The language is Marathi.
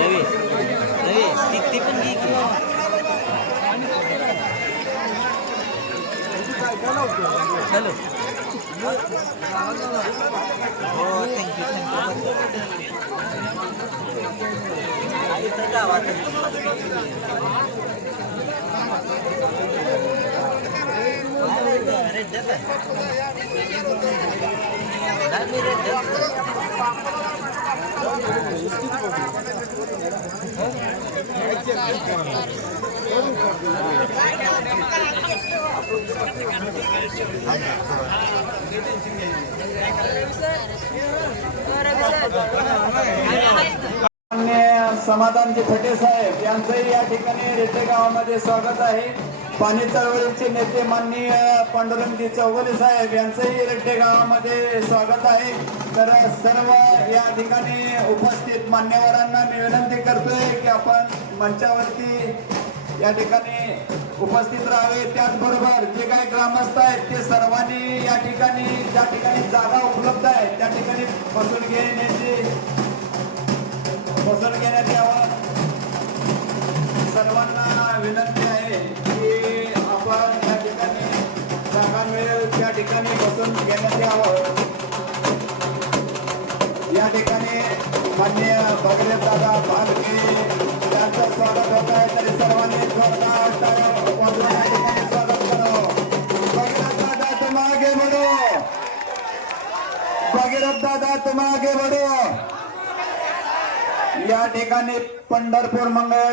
नवी नवी ती ती पण घे की हॅलो हो थँक्यू थँक्यू इथं गावात रेड देत नाही मी रेड देत मान्य समाधानजी फटे साहेब यांचंही या ठिकाणी रेटे गावामध्ये स्वागत आहे. पाणी चळवळीचे नेते माननीय पांडुरंगजी चौगले साहेब यांचंही रेड्डे गावामध्ये स्वागत आहे. तर सर्व या ठिकाणी उपस्थित मान्यवरांना मी विनंती करतोय की आपण मंचावरती या ठिकाणी उपस्थित राहावे. त्याचबरोबर जे काही ग्रामस्थ आहेत ते सर्वांनी या ठिकाणी ज्या ठिकाणी जागा उपलब्ध आहे त्या ठिकाणी बसून घेण्याची बसून घेण्यात यावं सर्वांना विनंती आहे. ठिकाणी बसून घेण्यात यावं या ठिकाणी मान्य भगीरथ दादा भालके त्यांचं स्वागत होत आहे. तरी सर्वांनी या ठिकाणी स्वागत करावं भगीरथ दादा तुम आगे बढो. भगीरथ दादा तुम आगे बढो. या ठिकाणी पंढरपूर मंगळ